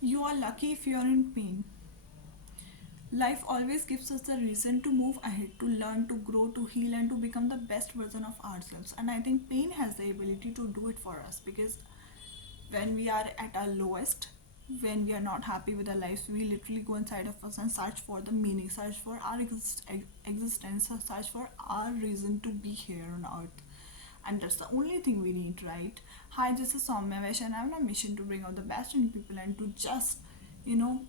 You are lucky if you are in pain. Life always gives us the reason to move ahead, to learn, to grow, to heal, and to become the best version of ourselves. And I think pain has the ability to do it for us because when we are at our lowest, when we are not happy with our lives, we literally go inside of us and search for the meaning, search for our existence, search for our reason to be here on earth. And that's the only thing we need, right? Hi, this is Soumya Vesh, and I'm on a mission to bring out the best in people and to just, you know,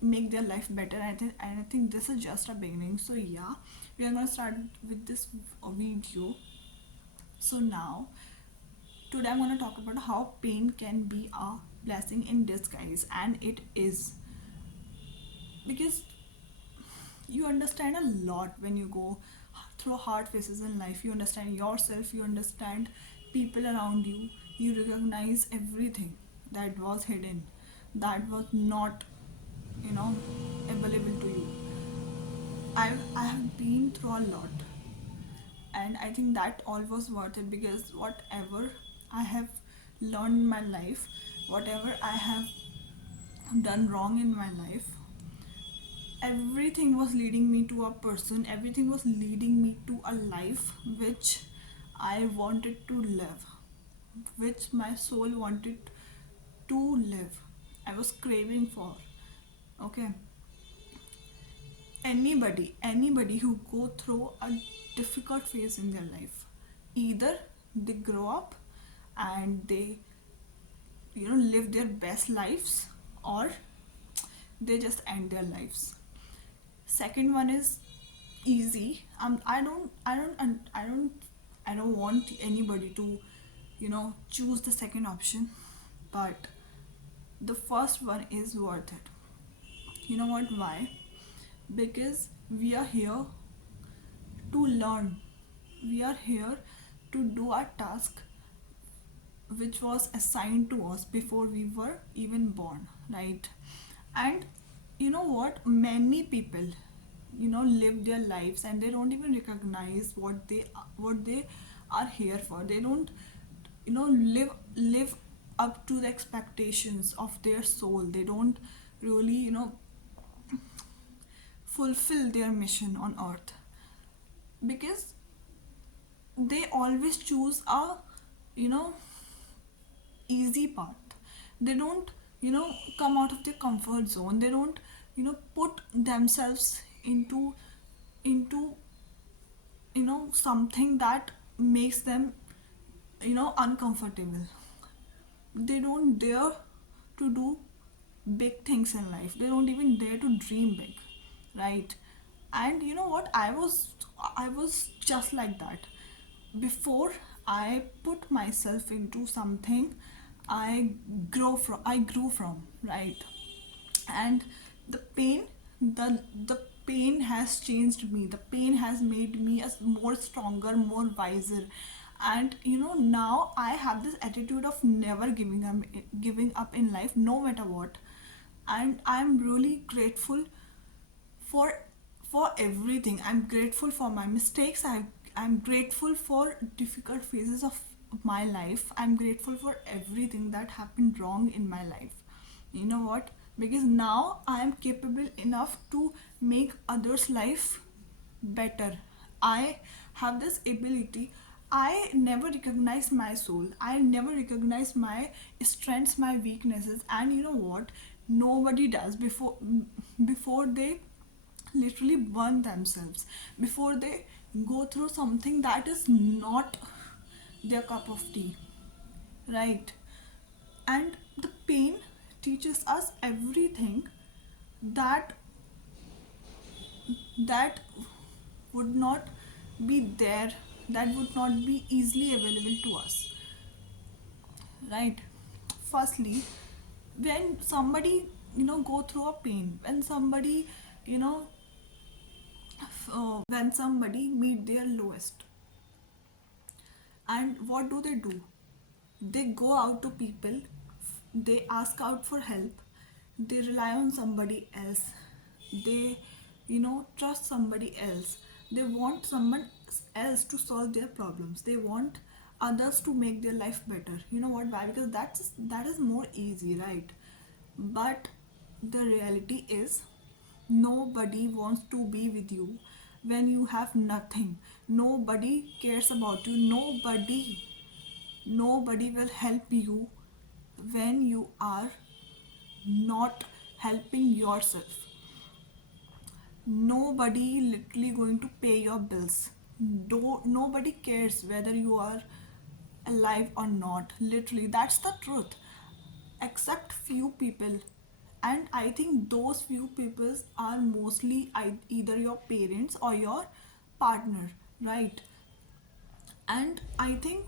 make their life better. And I think this is just a beginning. So yeah, we are gonna start with this video. So now, today I'm gonna talk about how pain can be a blessing in disguise, and it is because you understand a lot when you go through hard phases in life. You understand yourself, you understand people around you, you recognize everything that was hidden, that was not, you know, available to you. I have been through a lot, and I think that all was worth it because whatever I have learned in my life, whatever I have done wrong in my life, everything was leading me to a person, everything was leading me to a life which I wanted to live, which my soul wanted to live, I was craving for. Okay, anybody who go through a difficult phase in their life, either they grow up and they, live their best lives, or they just end their lives. Second one is easy. I don't want anybody to, choose the second option, but the first one is worth it. You know what? Why? Because we are here to learn. We are here to do our task which was assigned to us before we were even born, right? And you know what? Many people, live their lives and they don't even recognize what they are here for. They don't, live up to the expectations of their soul. They don't really, fulfill their mission on earth because they always choose a, you know easy path. They don't, come out of their comfort zone. They don't, put themselves into something that makes them, uncomfortable. They don't dare to do big things in life. They don't even dare to dream big, right? And you know what? I was just like that. Before I put myself into something, I grew from, right? And the pain, the pain has changed me. The pain has made me a more stronger, more wiser. And now I have this attitude of never giving up in life, no matter what. And I'm really grateful for for everything. I'm grateful for my mistakes. I'm grateful for difficult phases of my life. I'm grateful for everything that happened wrong in my life. You know what? Because now I am capable enough to make others' life better. I have this ability. I never recognize my soul. I never recognize my strengths, my weaknesses, and you know what? Nobody does before they literally burn themselves, before they go through something that is not their cup of tea, right? And the pain teaches us everything that that would not be there, that would not be easily available to us, right? Firstly, when somebody, go through a pain, when somebody, you know when somebody meet their lowest, and what do? They go out to people, they ask out for help, they rely on somebody else, they, trust somebody else. They want someone else to solve their problems. They want others to make their life better. You know what? Why? Because that is more easy, right? But the reality is, nobody wants to be with you when you have nothing. Nobody cares about you. Nobody will help you when you are not helping yourself. Nobody literally going to pay your bills. Nobody cares whether you are alive or not. Literally, that's the truth. Except few people, and I think those few people are mostly either your parents or your partner, right? And I think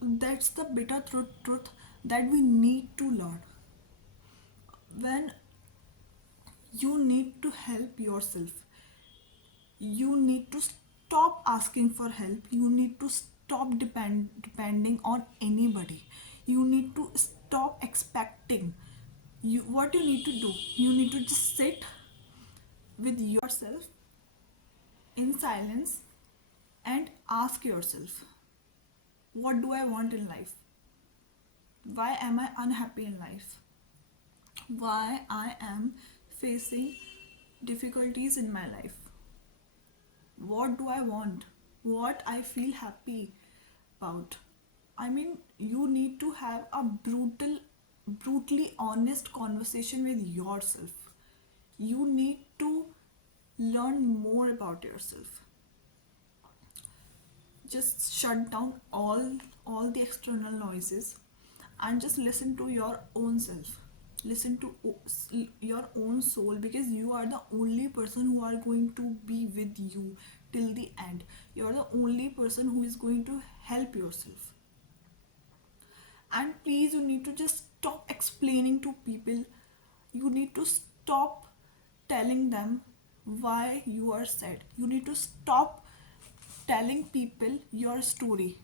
that's the bitter truth that we need to learn. When you need to help yourself, you need to stop asking for help. You need to stop depending on anybody. You need to stop expecting. What you need to do, you need to just sit with yourself in silence and ask yourself, what do I want in life? Why am I unhappy in life? Why I am facing difficulties in my life? What do I want? What I feel happy about? I mean, you need to have a brutally honest conversation with yourself. You need to learn more about yourself. Just shut down all the external noises and just listen to your own self. Listen to your own soul, because you are the only person who are going to be with you till the end. You are the only person who is going to help yourself. And please, you need to just stop explaining to people. You need to stop telling them why you are sad. You need to stop telling people your story,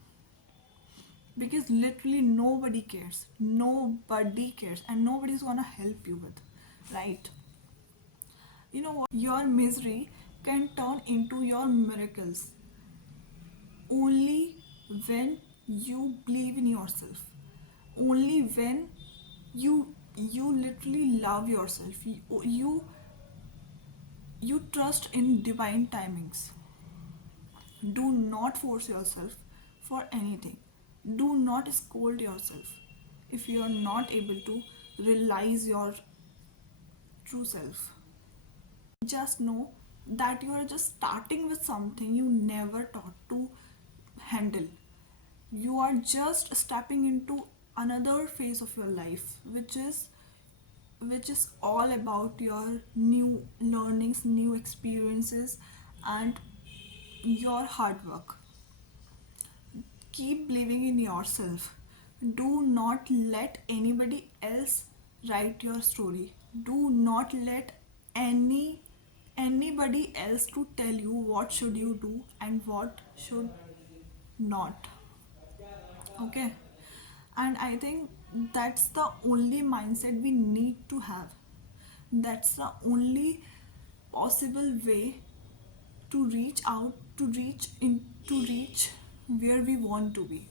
because literally nobody cares, and nobody's gonna help you with, right? You know what, your misery can turn into your miracles only when you believe in yourself, only when you literally love yourself. You trust in divine timings. Do not force yourself for anything. Do not scold yourself if you are not able to realize your true self. Just know that you are just starting with something you never thought to handle. You are just stepping into another phase of your life, which is all about your new learnings, new experiences, and your hard work. Keep believing in yourself. Do not let anybody else write your story. Do not let anybody else to tell you what should you do and what should not. Okay? And I think that's the only mindset we need to have. That's the only possible way to reach out, to reach where we want to be.